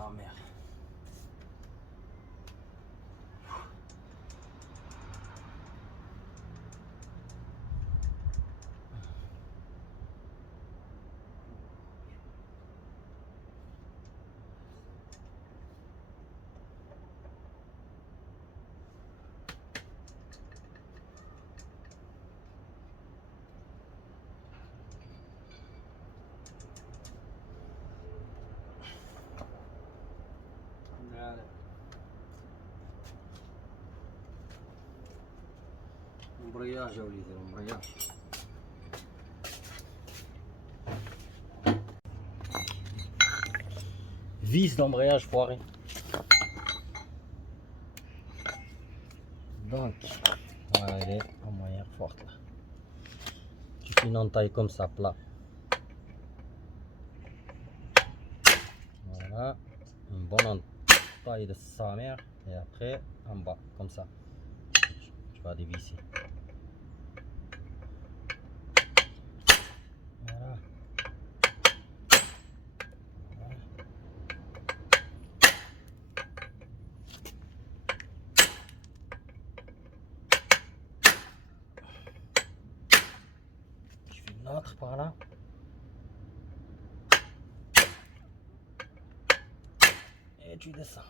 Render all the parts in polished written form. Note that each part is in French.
sa mère. L'embrayage يا وليدي l'embrayage. Vis d'embrayage foiré. Donc, voilà, elle est en moyenne forte là. Tu fais une entaille comme ça, plat. Voilà, une bonne entaille de sa mère. Et après, en bas, comme ça. Tu vas dévisser. Voilà. Tu fais une autre par là. Et tu descends.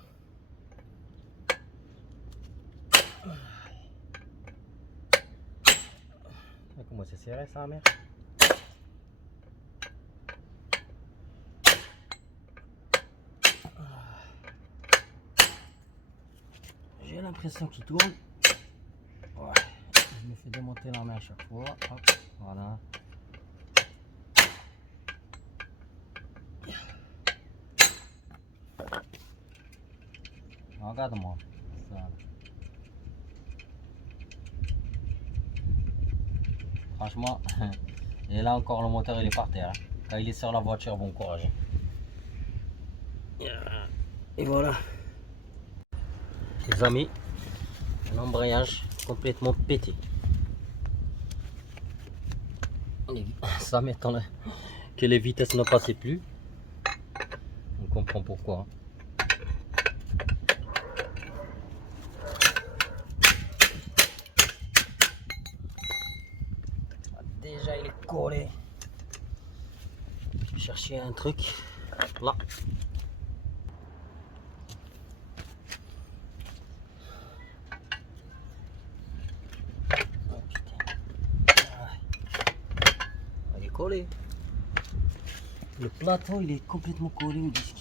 Et comment c'est serré ça, mère? J'ai l'impression qu'il tourne. Ouais. Je me fais démonter la main à chaque fois. Hop, voilà. Regarde-moi. Franchement, et là encore le moteur il est par terre. Quand il est sur la voiture, bon courage. Et voilà. Les amis, l'embrayage complètement pété. Ça m'étonne que les vitesses ne passaient plus. On comprend pourquoi. Déjà il est collé. Je vais chercher un truc là. Il est collé. Le plateau il est complètement collé au disque.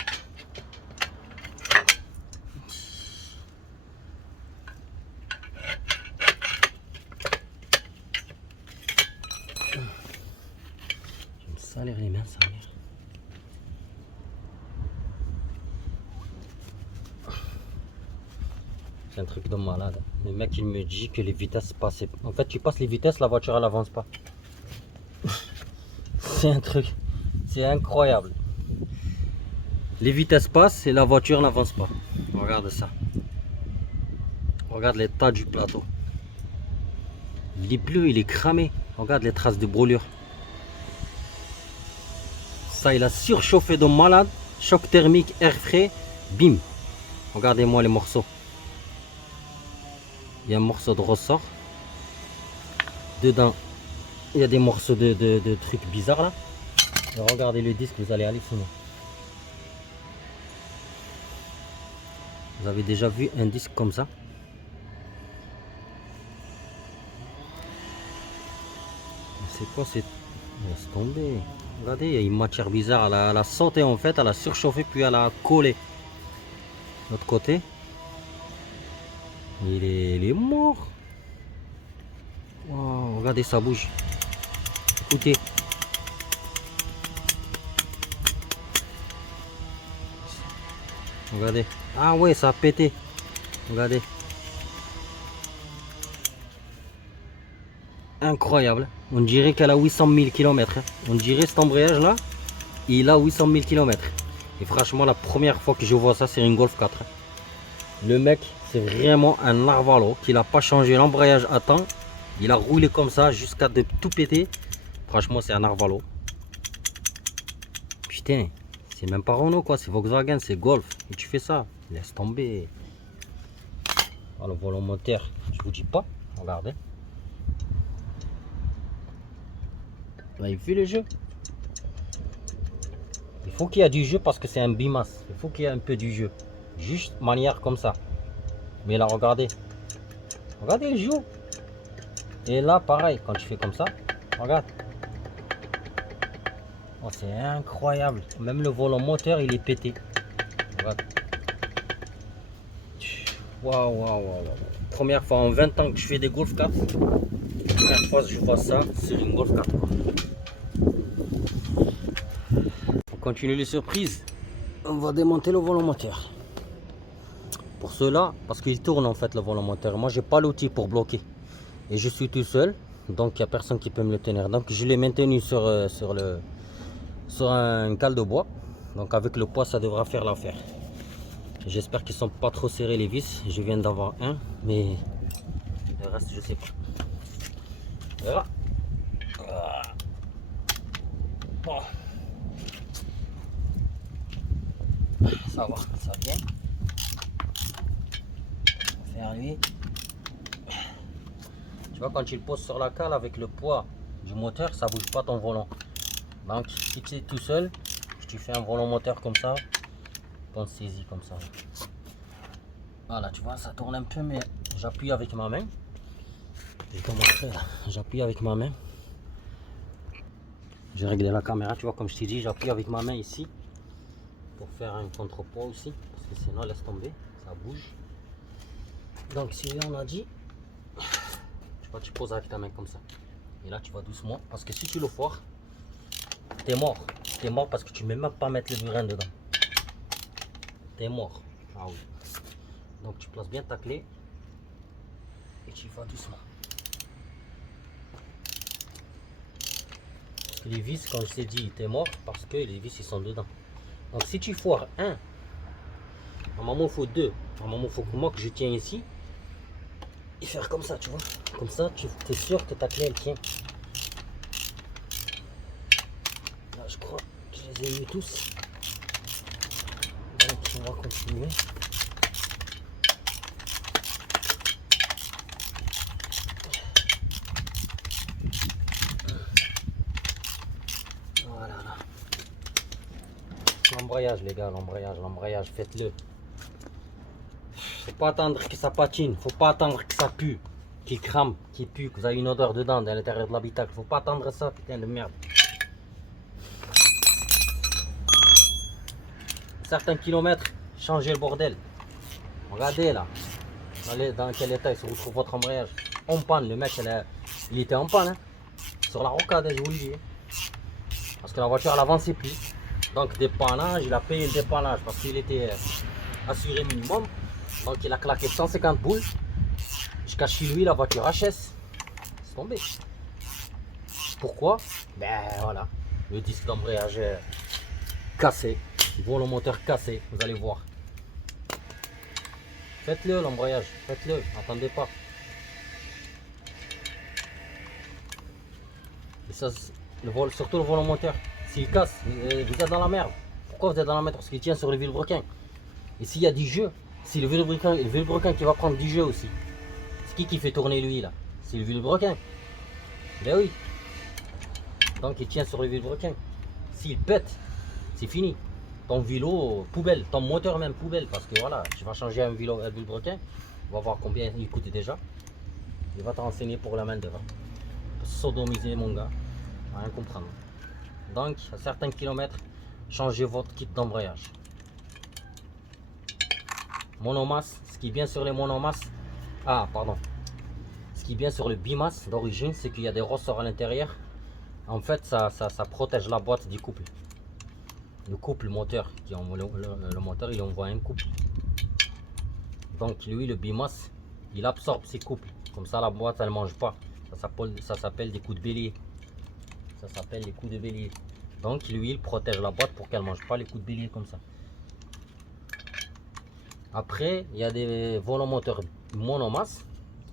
Salir les mains, ça mère. C'est un truc de malade. Le mec il me dit que les vitesses passent. En fait tu passes les vitesses, la voiture elle avance pas. C'est un truc. C'est incroyable. Les vitesses passent et la voiture n'avance pas. Regarde ça. Regarde l'état du plateau. Il est bleu, il est cramé. Regarde les traces de brûlure. Ça, il a surchauffé de malade. Choc thermique, air frais. Bim. Regardez-moi les morceaux. Il y a un morceau de ressort. Dedans, il y a des morceaux de trucs bizarres là. Et regardez le disque, vous allez halluciner. Vous avez déjà vu un disque comme ça? C'est quoi cette... Laisse tomber. Regardez, il y a une matière bizarre. Elle a sauté en fait, elle a surchauffé puis elle a collé. De l'autre côté. Il est mort. Wow, regardez, ça bouge. Écoutez. Regardez. Ah ouais, ça a pété. Regardez. Incroyable. On dirait qu'elle a 800 000 km. On dirait cet embrayage là, il a 800 000 km. Et franchement, la première fois que je vois ça, c'est une Golf 4. Le mec, c'est vraiment un Arvalo qui n'a pas changé l'embrayage à temps. Il a roulé comme ça jusqu'à de tout péter. Franchement, c'est un Arvalo. Putain, C'est même pas Renault quoi, c'est Volkswagen, c'est Golf. Et tu fais ça, laisse tomber. Ah, le volant moteur, je vous dis pas, regardez. Vous avez vu le jeu? Il faut qu'il y ait du jeu parce que c'est un bimas. Il faut qu'il y ait un peu du jeu. Juste manière comme ça. Mais là, regardez. Regardez le jeu. Et là, pareil, quand tu fais comme ça, regarde. Oh, c'est incroyable. Même le volant moteur, il est pété. Regarde. Waouh, waouh, waouh. Première fois en 20 ans que je fais des Golf 4. Première fois que je vois ça sur une Golf 4. On continue les surprises. On va démonter le volant moteur. Pour cela, parce qu'il tourne en fait le volant moteur. Moi, j'ai pas l'outil pour bloquer. Et je suis tout seul. Donc, il n'y a personne qui peut me le tenir. Donc, je l'ai maintenu sur un cale de bois. Donc, avec le poids, ça devra faire l'affaire. J'espère qu'ils sont pas trop serrés les vis. Je viens d'avoir un, mais le reste, je sais pas. Voilà. Bon. Ça va, ça vient. Faire lui. Tu vois, quand tu le poses sur la cale avec le poids du moteur, ça bouge pas ton volant. Donc, si tu es tout seul, tu fais un volant moteur comme ça, on saisit comme ça. Voilà, tu vois, ça tourne un peu, mais j'appuie avec ma main. Je vais te montrer là. J'appuie avec ma main. J'ai réglé la caméra, tu vois, comme je t'ai dit, j'appuie avec ma main ici pour faire un contrepoids aussi, parce que sinon, laisse tomber, ça bouge. Donc, si on a dit, tu vois, tu poses avec ta main comme ça. Et là, tu vas doucement, parce que si tu le foires, t'es mort. T'es mort parce que tu ne peux même pas mettre le burin dedans. T'es mort. Ah oui. Donc, tu places bien ta clé et tu vas doucement. Parce que les vis, comme je t'ai dit, t'es mort parce que les vis, ils sont dedans. Donc, si tu foires un, normalement, il faut deux. Normalement, il faut que moi, que je tiens ici et faire comme ça, tu vois. Comme ça, tu es sûr que ta clé, elle tient. Là, je crois que je les ai eu tous. Donc, on va continuer. Voilà. L'embrayage, les gars, l'embrayage, faites-le. Faut pas attendre que ça patine, faut pas attendre que ça pue, qu'il crame, qu'il pue, que vous avez une odeur dedans, à l'intérieur de l'habitacle. Faut pas attendre ça, putain de merde. Certains kilomètres, changez le bordel. Regardez là, dans quel état il se retrouve votre embrayage. En panne, le mec, il était en panne, hein. Sur la rocade, je vous le dis. Parce que la voiture, elle avançait plus. Donc dépannage, il a payé le dépannage parce qu'il était assuré minimum. Donc il a claqué 150 boules. Jusqu'à chez lui, la voiture HS. C'est tombé. Pourquoi? Ben voilà. Le disque d'embrayage est cassé. Volant moteur cassé. Vous allez voir. Faites-le l'embrayage. Faites-le. Attendez pas. Et ça, surtout le volant moteur. S'il casse, vous êtes dans la merde. Pourquoi vous êtes dans la merde? Parce qu'il tient sur le vilebrequin. Et s'il y a du jeu, c'est le vilebrequin qui va prendre du jeu aussi. C'est qui fait tourner lui là? C'est le vilebrequin. Ben oui. Donc il tient sur le vilebrequin. S'il pète, c'est fini. Ton vélo, poubelle. Ton moteur même poubelle. Parce que voilà, tu vas changer un vilebrequin. On va voir combien il coûte déjà. Il va te renseigner pour la main d'œuvre. Sodomiser mon gars. Rien comprendre. Donc à certains kilomètres, changez votre kit d'embrayage. Monomasse, ce qui est bien sur les monomasses, ce qui est bien sur le bimas d'origine, c'est qu'il y a des ressorts à l'intérieur. En fait, ça protège la boîte du couple. Le couple moteur, le moteur, il envoie un couple. Donc lui, le bimas, il absorbe ses couples. Comme ça, la boîte, elle mange pas. Ça s'appelle des coups de bélier. Ça s'appelle les coups de bélier. Donc lui, il protège la boîte pour qu'elle mange pas les coups de bélier comme ça. Après, il y a des volants moteurs monomasse.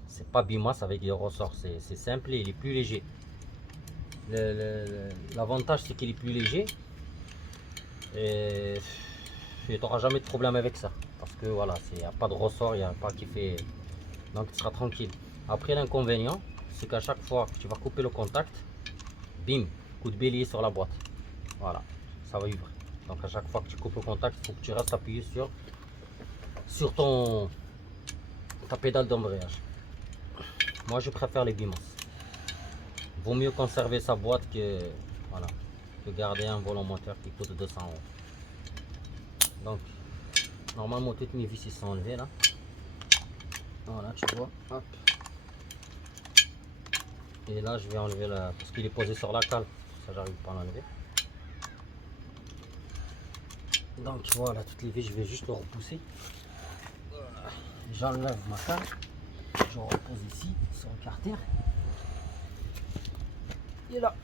C'est pas bimasse avec des ressorts. C'est simple et il est plus léger. L'avantage, c'est qu'il est plus léger. Et tu n'auras jamais de problème avec ça. Parce que voilà, il n'y a pas de ressort, il n'y a pas qui fait. Donc tu seras tranquille. Après, l'inconvénient, c'est qu'à chaque fois que tu vas couper le contact, bim, coup de bélier sur la boîte. Voilà, ça va vibrer. Donc à chaque fois que tu coupes le contact, il faut que tu restes appuyé sur ta pédale d'embrayage. Moi, je préfère les Bimos. Vaut mieux conserver sa boîte que, voilà, que garder un volant moteur qui coûte 200 euros. Donc, normalement, toutes mes vis sont enlevées là. Voilà, tu vois. Hop. Et là, je vais enlever la. Parce qu'il est posé sur la cale. Ça, j'arrive pas à l'enlever. Donc, voilà, toutes les vis, je vais juste le repousser. J'enlève ma cale. Je repose ici, sur le carter. Et là.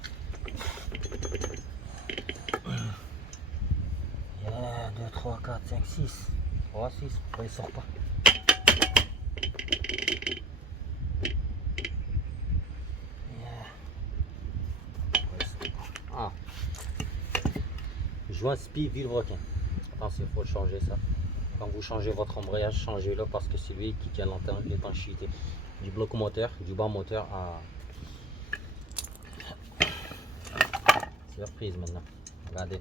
2, 3, 4, 5, 6. 3, 6. Pourquoi il sort pas? Ah. Joint SPI vilebrequin. Attention, il faut changer ça. Quand vous changez votre embrayage, changez-le parce que c'est lui qui tient l'étanchéité du bloc moteur, du bas moteur à. Surprise maintenant. Regardez.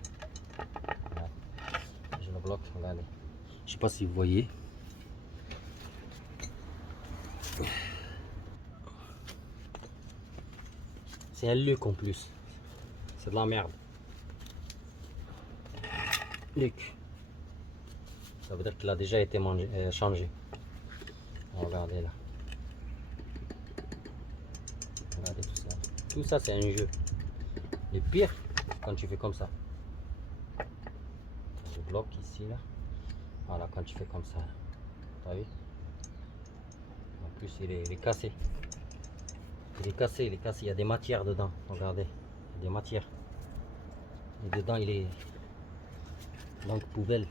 Je le bloque, regardez. Je sais pas si vous voyez. C'est un Luc en plus. C'est de la merde. Luc. Ça veut dire qu'il a déjà été changé. Regardez là. Regardez tout ça. Tout ça c'est un jeu. Le pire, quand tu fais comme ça. Je bloque ici là. Voilà, quand tu fais comme ça. T'as vu? En plus il est cassé. Il est cassé, il est cassé. Il y a des matières dedans. Regardez. Il y a des matières. Et dedans il est. Donc poubelle.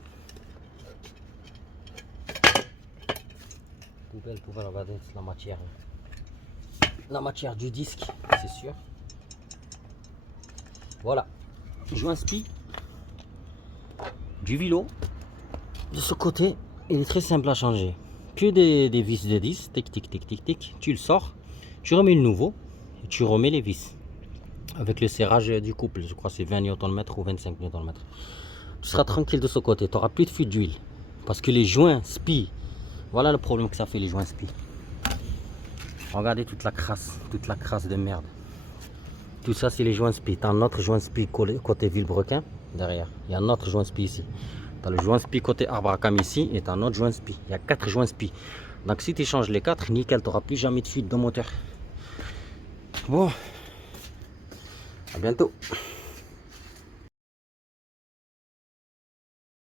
Poubelle, regardez, c'est la matière. La matière du disque, c'est sûr. Voilà. Joint SPI du vélo. De ce côté, il est très simple à changer. Que des vis de 10, tic tic tic tic tic. Tu le sors, tu remets le nouveau et tu remets les vis. Avec le serrage du couple, je crois que c'est 20 Nm ou 25 Nm. Tu seras tranquille de ce côté, tu n'auras plus de fuite d'huile. Parce que les joints SPI, voilà le problème que ça fait les joints SPI. Regardez toute la crasse de merde. Tout ça c'est les joints SPI. Tu as un autre joint SPI côté vilebrequin derrière. Il y a un autre joint SPI ici. Tu as le joint SPI côté arbre à cam ici et tu as un autre joint SPI. Il y a 4 joints SPI. Donc si tu changes les 4, nickel, tu n'auras plus jamais de fuite de moteur. Bon, à bientôt.